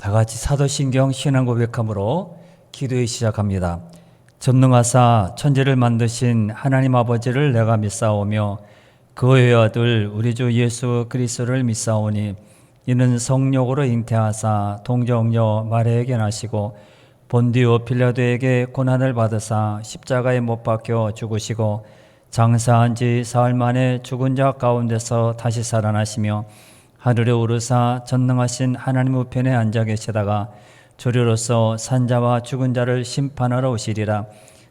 다 같이 사도신경 신앙 고백함으로 기도에 시작합니다. 전능하사 천지를 만드신 하나님 아버지를 내가 믿사오며 그의 아들 우리 주 예수 그리스도를 믿사오니 이는 성령으로 잉태하사 동정녀 마리아에게 나시고 본디오 빌라도에게 고난을 받으사 십자가에 못 박혀 죽으시고 장사한 지 사흘 만에 죽은 자 가운데서 다시 살아나시며 하늘에 오르사 전능하신 하나님 우편에 앉아 계시다가 조류로서 산자와 죽은 자를 심판하러 오시리라.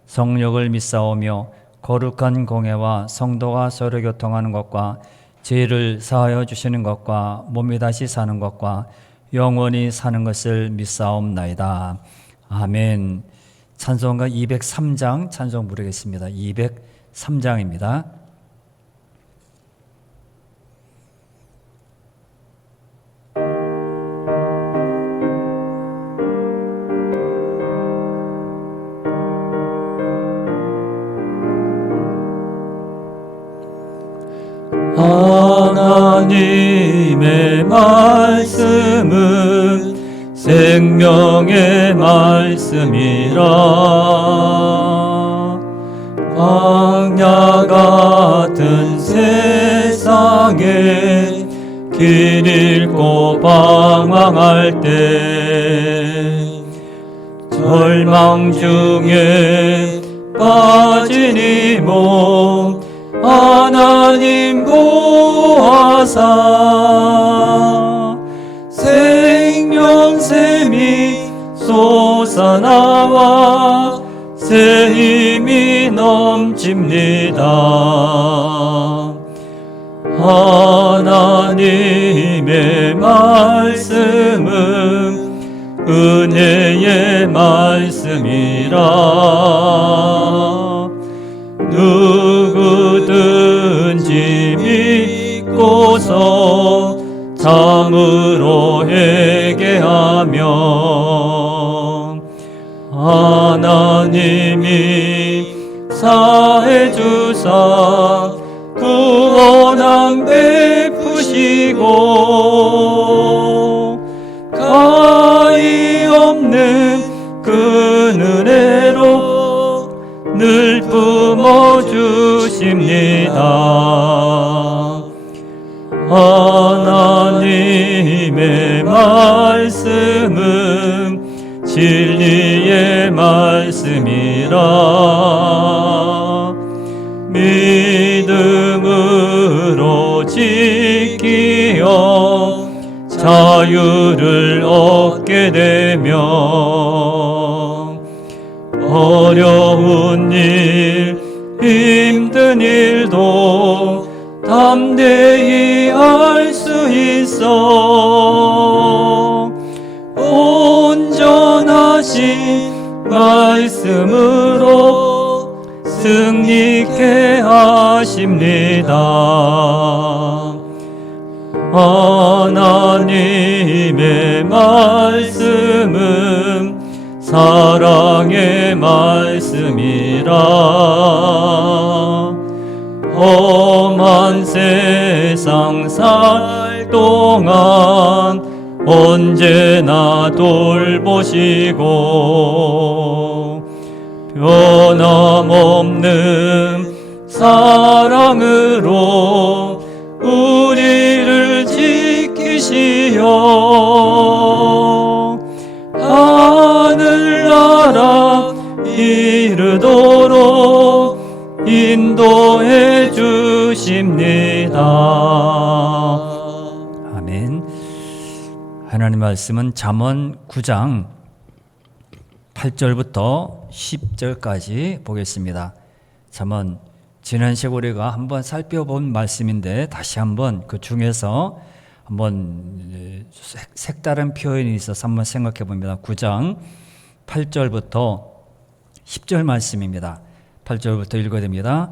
성령을 믿사오며 거룩한 공회와 성도가 서로 교통하는 것과 죄를 사하여 주시는 것과 몸이 다시 사는 것과 영원히 사는 것을 믿사옵나이다. 아멘. 찬송가 203장 찬송 부르겠습니다. 203장입니다. 하나님의 말씀은 생명의 말씀이라. 광야 같은 세상에 길 잃고 방황할 때 절망 중에 빠진 이 몸 하나님 구하사 생명샘이 솟아나와 새 힘이 넘칩니다. 하나님의 말씀은 은혜의 말씀이라. 누구든지 믿고서 참으로 회개하면 하나님이 사해 주사 구원함 베푸시고 가히 없는 그 은혜로 늘 품어주십니다. 하나님의 말씀은 진리의 말씀이라. 믿음으로 지키어 자유를 얻게 되면 어려운 일, 힘든 일도 담대히 할 수 있어. 온전하신 말씀으로 승리케 하십니다. 하나님의 말씀은 사랑의 말씀이라. 험한 세상 살 동안 언제나 돌보시고 변함없는 사랑으로 우리를 지키시어 하늘나라 이르도록 인도해 주십니다. 아멘. 하나님 말씀은 잠언 9장 8절부터 10절까지 보겠습니다. 잠언 지난 시간에 우리가 한번 살펴본 말씀인데 다시 한번 그 중에서 한번 색다른 표현이 있어서 한번 생각해 봅니다. 9장 8절부터 10절 말씀입니다. 8절부터 읽어야 됩니다.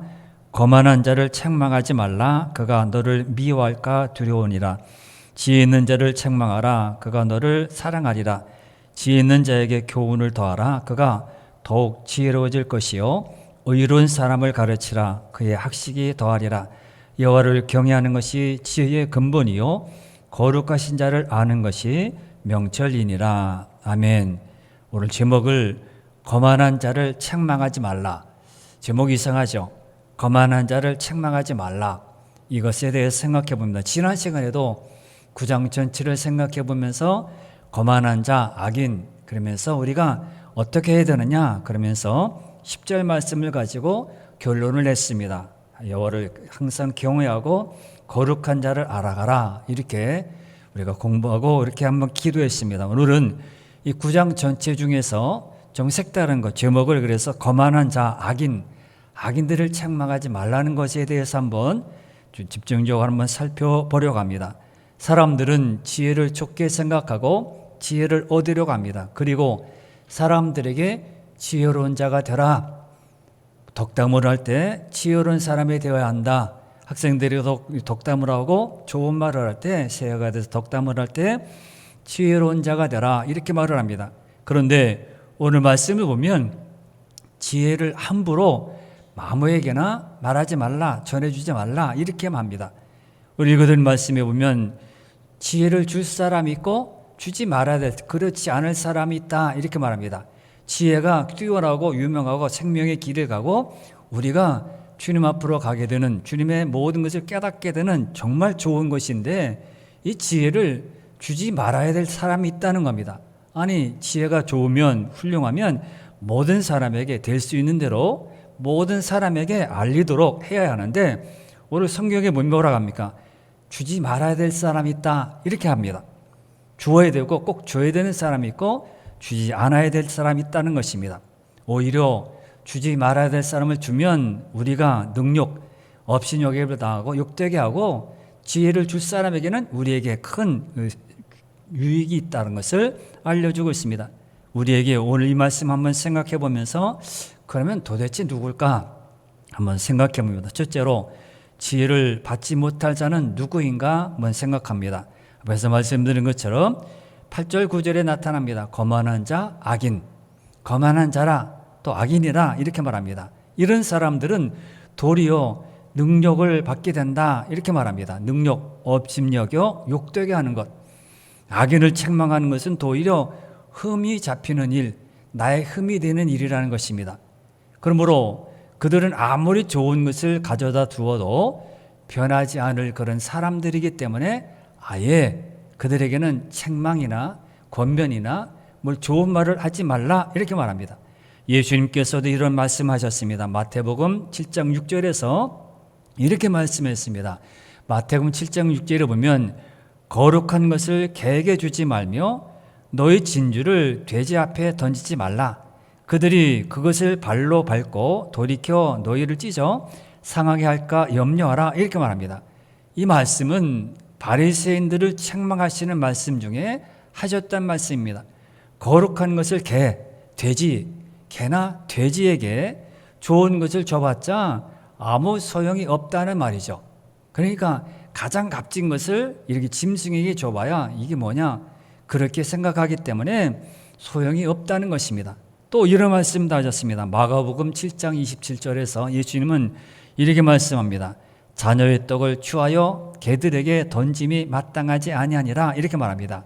거만한 자를 책망하지 말라. 그가 너를 미워할까 두려우니라. 지혜 있는 자를 책망하라. 그가 너를 사랑하리라. 지혜 있는 자에게 교훈을 더하라. 그가 더욱 지혜로워질 것이요 의로운 사람을 가르치라. 그의 학식이 더하리라. 여호와를 경외하는 것이 지혜의 근본이요 거룩하신 자를 아는 것이 명철이니라. 아멘. 오늘 제목을 거만한 자를 책망하지 말라. 제목이 이상하죠? 거만한 자를 책망하지 말라. 이것에 대해서 생각해 봅니다. 지난 시간에도 9장 전체를 생각해 보면서 거만한 자, 악인, 그러면서 우리가 어떻게 해야 되느냐, 그러면서 10절 말씀을 가지고 결론을 냈습니다. 여호와를 항상 경외하고 거룩한 자를 알아가라. 이렇게 우리가 공부하고 이렇게 한번 기도했습니다. 오늘은 이 9장 전체 중에서 좀 색다른 것, 제목을 그래서 거만한 자, 악인들을 책망하지 말라는 것에 대해서 한번 집중적으로 한번 살펴보려고 합니다. 사람들은 지혜를 좋게 생각하고 지혜를 얻으려고 합니다. 그리고 사람들에게 지혜로운 자가 되라. 덕담을 할 때 지혜로운 사람이 되어야 한다. 학생들이 덕담을 하고 좋은 말을 할 때, 새해가 돼서 덕담을 할 때 지혜로운 자가 되라. 이렇게 말을 합니다. 그런데 오늘 말씀을 보면 지혜를 함부로 아무에게나 말하지 말라, 전해주지 말라 이렇게 합니다. 우리 읽어드린 말씀에 보면 지혜를 줄 사람이 있고 주지 말아야 될, 그렇지 않을 사람이 있다 이렇게 말합니다. 지혜가 뛰어나고 유명하고 생명의 길을 가고 우리가 주님 앞으로 가게 되는, 주님의 모든 것을 깨닫게 되는 정말 좋은 것인데 이 지혜를 주지 말아야 될 사람이 있다는 겁니다. 아니, 지혜가 좋으면, 훌륭하면 모든 사람에게 될 수 있는 대로 모든 사람에게 알리도록 해야 하는데 오늘 성경에 뭐라고 합니까? 주지 말아야 될 사람이 있다 이렇게 합니다. 주어야 되고 꼭 줘야 되는 사람이 있고 주지 않아야 될 사람이 있다는 것입니다. 오히려 주지 말아야 될 사람을 주면 우리가 업신여기를 당하고 욕되게 하고, 지혜를 줄 사람에게는 우리에게 큰 유익이 있다는 것을 알려주고 있습니다. 우리에게 오늘 이 말씀 한번 생각해 보면서 그러면 도대체 누굴까 한번 생각해 봅니다. 첫째로 지혜를 받지 못할 자는 누구인가 한번 생각합니다. 앞에서 말씀드린 것처럼 8절 9절에 나타납니다. 거만한 자, 악인, 거만한 자라, 또 악인이라 이렇게 말합니다. 이런 사람들은 도리어 능력을 받게 된다 이렇게 말합니다. 능력, 업심여겨 욕되게 하는 것, 악인을 책망하는 것은 도리어 흠이 잡히는 일, 나의 흠이 되는 일이라는 것입니다. 그러므로 그들은 아무리 좋은 것을 가져다 두어도 변하지 않을 그런 사람들이기 때문에 아예 그들에게는 책망이나 권면이나 뭘 좋은 말을 하지 말라 이렇게 말합니다. 예수님께서도 이런 말씀하셨습니다. 마태복음 7장 6절에서 이렇게 말씀했습니다. 마태복음 7장 6절에 보면 거룩한 것을 개에게 주지 말며 너희 진주를 돼지 앞에 던지지 말라. 그들이 그것을 발로 밟고 돌이켜 너희를 찢어 상하게 할까 염려하라 이렇게 말합니다. 이 말씀은 바리새인들을 책망하시는 말씀 중에 하셨단 말씀입니다. 거룩한 것을 개나 돼지에게 좋은 것을 줘봤자 아무 소용이 없다는 말이죠. 그러니까 가장 값진 것을 이렇게 짐승에게 줘봐야 이게 뭐냐 그렇게 생각하기 때문에 소용이 없다는 것입니다. 또 이런 말씀도 하셨습니다. 마가복음 7장 27절에서 예수님은 이렇게 말씀합니다. 자녀의 떡을 취하여 개들에게 던짐이 마땅하지 아니하니라 이렇게 말합니다.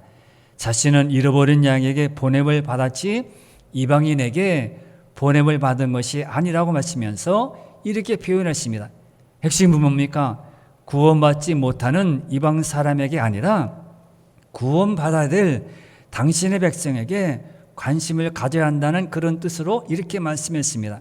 자신은 잃어버린 양에게 보냄을 받았지 이방인에게 보냄을 받은 것이 아니라고 말씀하면서 이렇게 표현했습니다. 핵심은 뭡니까? 구원받지 못하는 이방 사람에게 아니라 구원받아야 될 당신의 백성에게 관심을 가져야 한다는 그런 뜻으로 이렇게 말씀했습니다.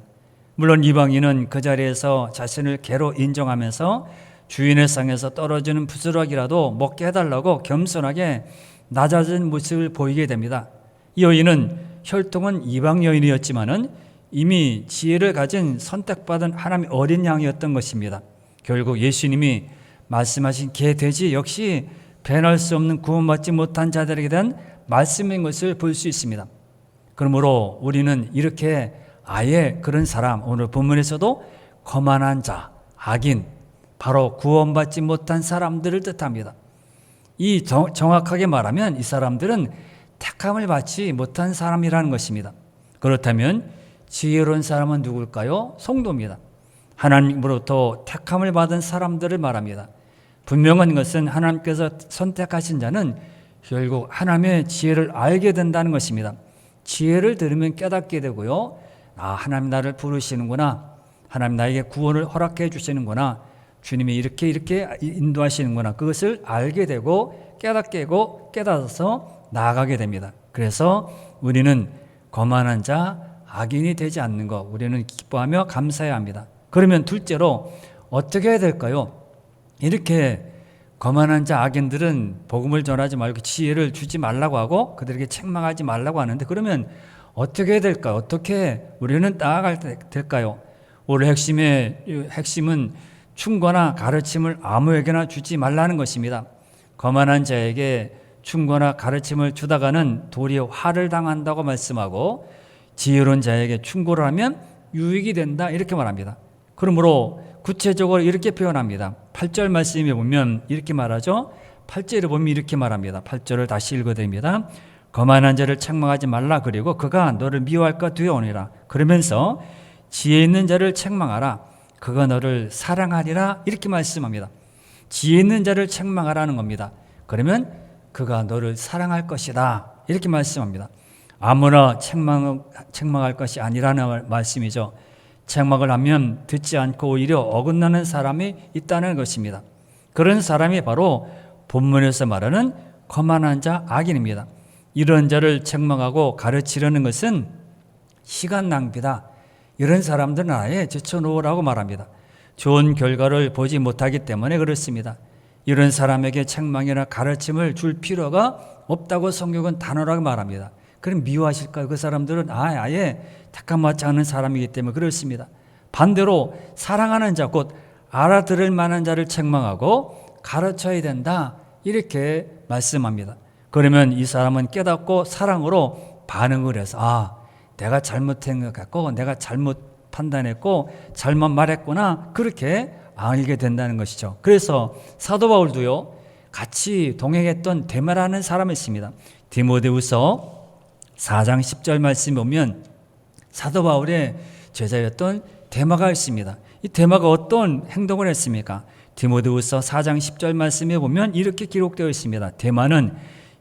물론 이방인은 그 자리에서 자신을 개로 인정하면서 주인의 상에서 떨어지는 부스러기라도 먹게 해달라고 겸손하게 낮아진 모습을 보이게 됩니다. 이 여인은 혈통은 이방 여인이었지만은 이미 지혜를 가진 선택받은 하나님의 어린 양이었던 것입니다. 결국 예수님이 말씀하신 개, 돼지 역시 변할 수 없는 구원받지 못한 자들에게 대한 말씀인 것을 볼 수 있습니다. 그러므로 우리는 이렇게 아예 그런 사람, 오늘 본문에서도 거만한 자, 악인, 바로 구원받지 못한 사람들을 뜻합니다. 이 정확하게 말하면 이 사람들은 택함을 받지 못한 사람이라는 것입니다. 그렇다면 지혜로운 사람은 누굴까요? 성도입니다. 하나님으로부터 택함을 받은 사람들을 말합니다. 분명한 것은 하나님께서 선택하신 자는 결국 하나님의 지혜를 알게 된다는 것입니다. 지혜를 들으면 깨닫게 되고요. 하나님 나를 부르시는구나. 하나님 나에게 구원을 허락해 주시는구나. 주님이 이렇게 인도하시는구나. 그것을 알게 되고 깨닫게 되고 깨닫아서 나아가게 됩니다. 그래서 우리는 거만한 자, 악인이 되지 않는 것, 우리는 기뻐하며 감사해야 합니다. 그러면 둘째로 어떻게 해야 될까요? 이렇게 거만한 자, 악인들은 복음을 전하지 말고 지혜를 주지 말라고 하고 그들에게 책망하지 말라고 하는데, 그러면 어떻게 해야 될까요? 어떻게 우리는 나아갈 될까요? 오늘 핵심은 충고나 가르침을 아무에게나 주지 말라는 것입니다. 거만한 자에게 충고나 가르침을 주다가는 도리어 화를 당한다고 말씀하고, 지혜로운 자에게 충고를 하면 유익이 된다, 이렇게 말합니다. 그러므로 구체적으로 이렇게 표현합니다. 8절 말씀에 보면 이렇게 말하죠. 8절에 보면 이렇게 말합니다. 8절을 다시 읽어드립니다. 거만한 자를 책망하지 말라. 그리고 그가 너를 미워할까 두려우니라. 그러면서 지혜 있는 자를 책망하라. 그가 너를 사랑하리라. 이렇게 말씀합니다. 지혜 있는 자를 책망하라는 겁니다. 그러면 그가 너를 사랑할 것이다, 이렇게 말씀합니다. 아무나 책망할 것이 아니라는 말씀이죠. 책망을 하면 듣지 않고 오히려 어긋나는 사람이 있다는 것입니다. 그런 사람이 바로 본문에서 말하는 거만한 자, 악인입니다. 이런 자를 책망하고 가르치려는 것은 시간 낭비다. 이런 사람들은 아예 제쳐놓으라고 말합니다. 좋은 결과를 보지 못하기 때문에 그렇습니다. 이런 사람에게 책망이나 가르침을 줄 필요가 없다고 성경은 단호하게 말합니다. 그럼 미워하실까요? 그 사람들은 아예 탁감맞지 않은 사람이기 때문에 그렇습니다. 반대로 사랑하는 자, 곧 알아들을 만한 자를 책망하고 가르쳐야 된다, 이렇게 말씀합니다. 그러면 이 사람은 깨닫고 사랑으로 반응을 해서 내가 잘못한 것 같고 내가 잘못 판단했고 잘못 말했구나, 그렇게 알게 된다는 것이죠. 그래서 사도 바울도요, 같이 동행했던 데마라는 사람이 있습니다. 디모데후서 4장 10절 말씀에 보면 사도 바울의 제자였던 데마가 있습니다. 이 데마가 어떤 행동을 했습니까? 디모데후서 4장 10절 말씀에 보면 이렇게 기록되어 있습니다. 데마는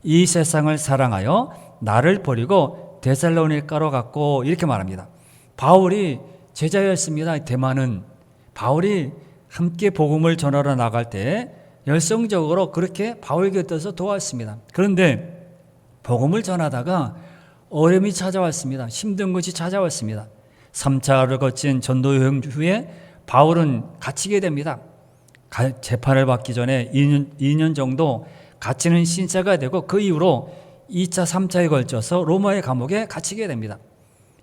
이 세상을 사랑하여 나를 버리고 데살로니가로 갔고, 이렇게 말합니다. 바울이 제자였습니다. 데마는 바울이 함께 복음을 전하러 나갈 때 열성적으로 그렇게 바울 곁에서 도왔습니다. 그런데 복음을 전하다가 어려움이 찾아왔습니다. 힘든 것이 찾아왔습니다. 3차를 거친 전도 여행 후에 바울은 갇히게 됩니다. 재판을 받기 전에 2년 정도 갇히는 신세가 되고, 그 이후로 2차, 3차에 걸쳐서 로마의 감옥에 갇히게 됩니다.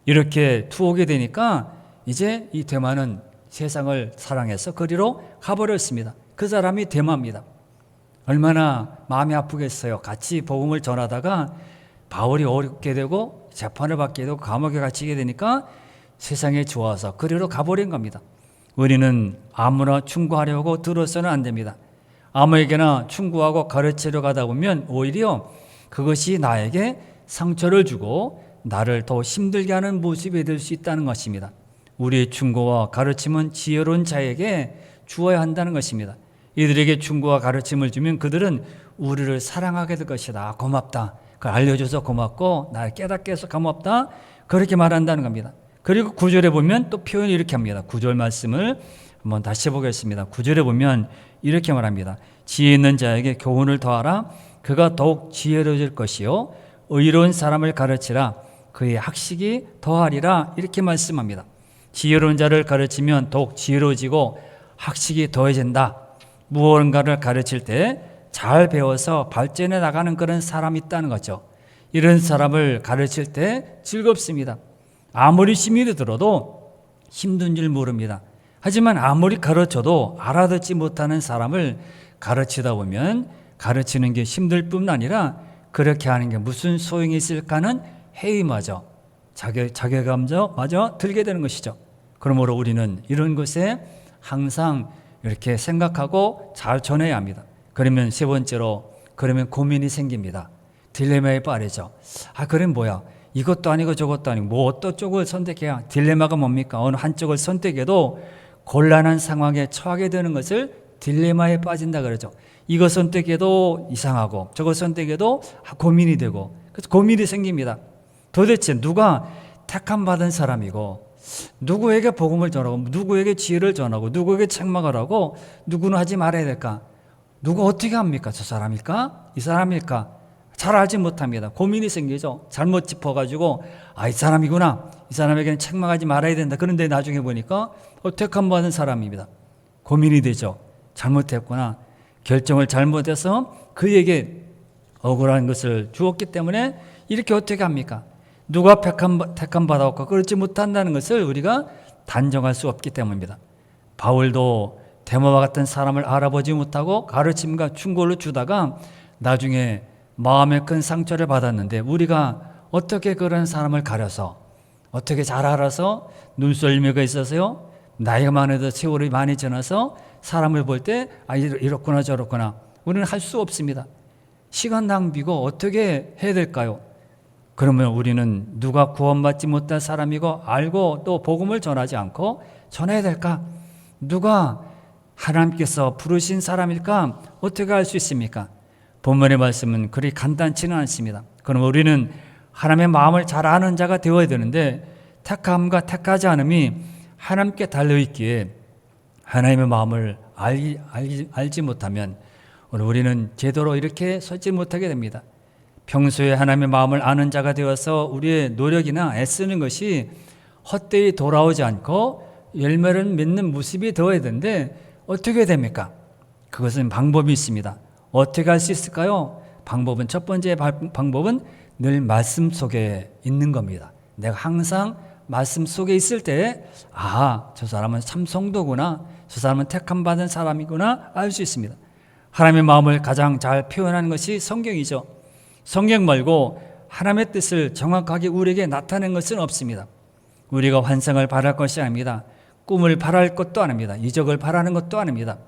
이렇게 투옥이 되니까 이제 이 데마는 세상을 사랑해서 그리로 가버렸습니다. 그 사람이 데마입니다. 얼마나 마음이 아프겠어요. 같이 복음을 전하다가 바울이 어렵게 되고 재판을 받게 되고 감옥에 갇히게 되니까 세상에 좋아서 그리로 가버린 겁니다. 우리는 아무나 충고하려고 들어서는 안 됩니다. 아무에게나 충고하고 가르치려 가다 보면 오히려 그것이 나에게 상처를 주고 나를 더 힘들게 하는 모습이 될 수 있다는 것입니다. 우리의 충고와 가르침은 지혜로운 자에게 주어야 한다는 것입니다. 이들에게 충고와 가르침을 주면 그들은 우리를 사랑하게 될 것이다. 고맙다. 그걸 알려줘서 고맙고 나를 깨닫게 해서 고맙다. 그렇게 말한다는 겁니다. 그리고 9절에 보면 또 표현이 이렇게 합니다. 9절 말씀을 한번 다시 보겠습니다. 9절에 보면 이렇게 말합니다. 지혜 있는 자에게 교훈을 더하라. 그가 더욱 지혜로워질 것이요 의로운 사람을 가르치라. 그의 학식이 더하리라. 이렇게 말씀합니다. 지혜로운 자를 가르치면 더욱 지혜로워지고 학식이 더해진다. 무언가를 가르칠 때 잘 배워서 발전해 나가는 그런 사람이 있다는 거죠. 이런 사람을 가르칠 때 즐겁습니다. 아무리 힘이 들어도 힘든 줄 모릅니다. 하지만 아무리 가르쳐도 알아듣지 못하는 사람을 가르치다 보면 가르치는 게 힘들 뿐 아니라 그렇게 하는 게 무슨 소용이 있을까는 회의마저 자괴감마저 들게 되는 것이죠. 그러므로 우리는 이런 것에 항상 이렇게 생각하고 잘 전해야 합니다. 그러면 세 번째로, 그러면 고민이 생깁니다. 딜레마에 빠르죠. 그럼 뭐야? 이것도 아니고 저것도 아니고 뭐 어떤 쪽을 선택해야, 딜레마가 뭡니까? 어느 한쪽을 선택해도 곤란한 상황에 처하게 되는 것을 딜레마에 빠진다 그러죠. 이거 선택해도 이상하고 저거 선택해도 고민이 되고, 그래서 고민이 생깁니다. 도대체 누가 택함 받은 사람이고, 누구에게 복음을 전하고, 누구에게 지혜를 전하고, 누구에게 책망을 하고, 누구는 하지 말아야 될까? 누가 어떻게 합니까? 저 사람일까? 이 사람일까? 잘 알지 못합니다. 고민이 생기죠. 잘못 짚어가지고 이 사람이구나. 이 사람에게는 책망하지 말아야 된다. 그런데 나중에 보니까 택함 받은 사람입니다. 고민이 되죠. 잘못했구나. 결정을 잘못해서 그에게 억울한 것을 주었기 때문에 이렇게 어떻게 합니까? 누가 택함 받았고 그렇지 못한다는 것을 우리가 단정할 수 없기 때문입니다. 바울도 데마와 같은 사람을 알아보지 못하고 가르침과 충고를 주다가 나중에 마음에 큰 상처를 받았는데, 우리가 어떻게 그런 사람을 가려서, 어떻게 잘 알아서 눈썰미가 있어서요, 나이가 많아도 세월이 많이 지나서 사람을 볼 때 이렇구나 저렇구나, 우리는 할 수 없습니다. 시간 낭비고 어떻게 해야 될까요? 그러면 우리는 누가 구원받지 못한 사람이고 알고 또 복음을 전하지 않고 전해야 될까? 누가 하나님께서 부르신 사람일까? 어떻게 알 수 있습니까? 본문의 말씀은 그리 간단치는 않습니다. 그럼 우리는 하나님의 마음을 잘 아는 자가 되어야 되는데, 택함과 택하지 않음이 하나님께 달려있기에 하나님의 마음을 알지 못하면 우리는 제대로 이렇게 서지 못하게 됩니다. 평소에 하나님의 마음을 아는 자가 되어서 우리의 노력이나 애쓰는 것이 헛되이 돌아오지 않고 열매를 맺는 모습이 되어야 되는데 어떻게 됩니까? 그것은 방법이 있습니다. 어떻게 할 수 있을까요? 방법은, 첫 번째 방법은 늘 말씀 속에 있는 겁니다. 내가 항상 말씀 속에 있을 때 저 사람은 참 성도구나, 저 사람은 택함 받은 사람이구나 알 수 있습니다. 하나님의 마음을 가장 잘 표현하는 것이 성경이죠. 성경 말고 하나님의 뜻을 정확하게 우리에게 나타낸 것은 없습니다. 우리가 환상을 바랄 것이 아닙니다. 꿈을 바랄 것도 아닙니다. 이적을 바라는 것도 아닙니다.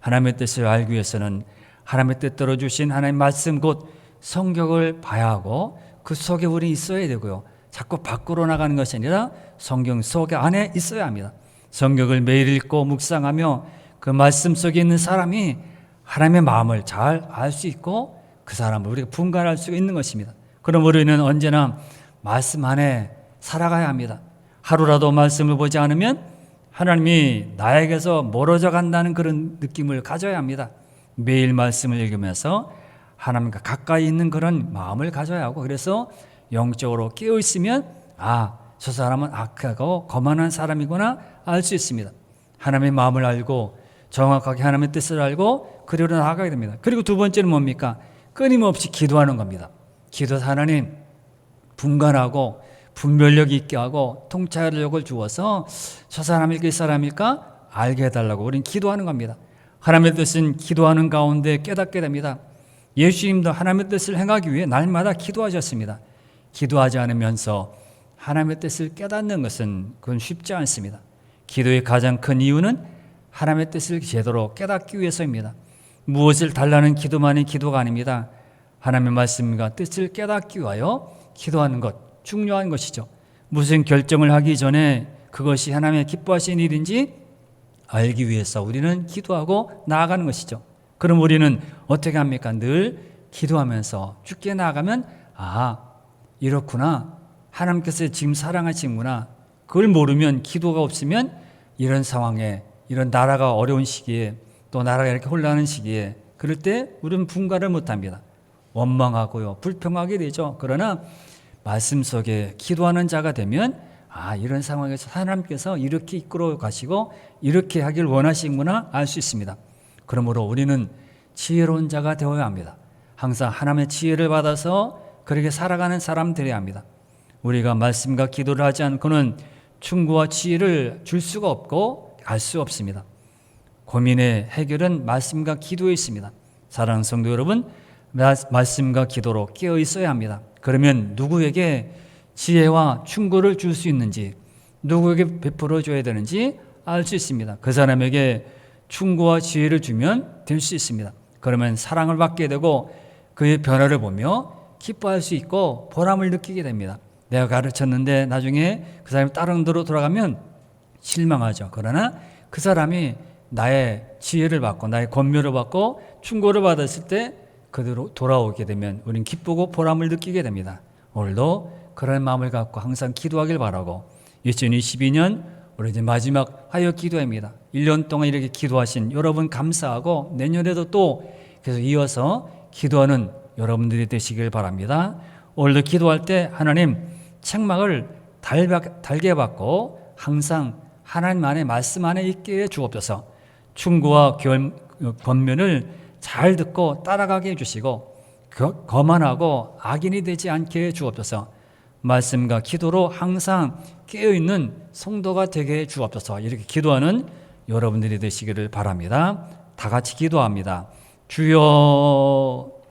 하나님의 뜻을 알기 위해서는 하나님의 뜻대로 주신 하나님의 말씀 곧 성경을 봐야 하고, 그 속에 우리 있어야 되고요. 자꾸 밖으로 나가는 것이 아니라 성경 속 안에 있어야 합니다. 성경을 매일 읽고 묵상하며 그 말씀 속에 있는 사람이 하나님의 마음을 잘 알 수 있고 그 사람을 우리가 분간할 수 있는 것입니다. 그럼 우리는 언제나 말씀 안에 살아가야 합니다. 하루라도 말씀을 보지 않으면 하나님이 나에게서 멀어져 간다는 그런 느낌을 가져야 합니다. 매일 말씀을 읽으면서 하나님과 가까이 있는 그런 마음을 가져야 하고, 그래서 영적으로 깨어 있으면 저 사람은 악하고 거만한 사람이구나 알 수 있습니다. 하나님의 마음을 알고 정확하게 하나님의 뜻을 알고 그리로 나아가게 됩니다. 그리고 두 번째는 뭡니까? 끊임없이 기도하는 겁니다. 기도해서 하나님 분간하고 분별력 있게 하고 통찰력을 주어서 저 사람일까 이 사람일까 알게 해달라고 우리는 기도하는 겁니다. 하나님의 뜻은 기도하는 가운데 깨닫게 됩니다. 예수님도 하나님의 뜻을 행하기 위해 날마다 기도하셨습니다. 기도하지 않으면서 하나님의 뜻을 깨닫는 것은 그건 쉽지 않습니다. 기도의 가장 큰 이유는 하나님의 뜻을 제대로 깨닫기 위해서입니다. 무엇을 달라는 기도만이 기도가 아닙니다. 하나님의 말씀과 뜻을 깨닫기 위하여 기도하는 것, 중요한 것이죠. 무슨 결정을 하기 전에 그것이 하나님의 기뻐하시는 일인지 알기 위해서 우리는 기도하고 나아가는 것이죠. 그럼 우리는 어떻게 합니까? 늘 기도하면서 죽게 나아가면 이렇구나, 하나님께서 지금 사랑하시는구나. 그걸 모르면, 기도가 없으면 이런 상황에, 이런 나라가 어려운 시기에, 또 나라가 이렇게 혼란하는 시기에, 그럴 때 우리는 분간을 못합니다. 원망하고요, 불평하게 되죠. 그러나 말씀 속에 기도하는 자가 되면 이런 상황에서 하나님께서 이렇게 이끌어 가시고 이렇게 하길 원하시는구나 알 수 있습니다. 그러므로 우리는 지혜로운 자가 되어야 합니다. 항상 하나님의 지혜를 받아서 그렇게 살아가는 사람 되어야 합니다. 우리가 말씀과 기도를 하지 않고는 충고와 지혜를 줄 수가 없고 알 수 없습니다. 고민의 해결은 말씀과 기도에 있습니다. 사랑하는 성도 여러분, 말씀과 기도로 깨어 있어야 합니다. 그러면 누구에게 지혜와 충고를 줄 수 있는지, 누구에게 베풀어 줘야 되는지 알 수 있습니다. 그 사람에게 충고와 지혜를 주면 될 수 있습니다. 그러면 사랑을 받게 되고 그의 변화를 보며 기뻐할 수 있고 보람을 느끼게 됩니다. 내가 가르쳤는데 나중에 그 사람이 다른 데로 돌아가면 실망하죠. 그러나 그 사람이 나의 지혜를 받고 나의 권면을 받고 충고를 받았을 때 그대로 돌아오게 되면 우리는 기쁘고 보람을 느끼게 됩니다. 오늘도 그런 마음을 갖고 항상 기도하길 바라고 2022년 우리 이제 마지막 화요 기도회입니다. 1년 동안 이렇게 기도하신 여러분 감사하고 내년에도 또 계속 이어서 기도하는 여러분들이 되시길 바랍니다. 오늘도 기도할 때 하나님 책망을 달게 받고 항상 하나님 안에 말씀 안에 있게 해 주옵소서. 충고와 권면을 잘 듣고 따라가게 해주시고 거만하고 악인이 되지 않게 해 주옵소서. 말씀과 기도로 항상 깨어있는 성도가 되게 해 주옵소서. 이렇게 기도하는 여러분들이 되시기를 바랍니다. 다 같이 기도합니다. 주여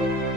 아멘.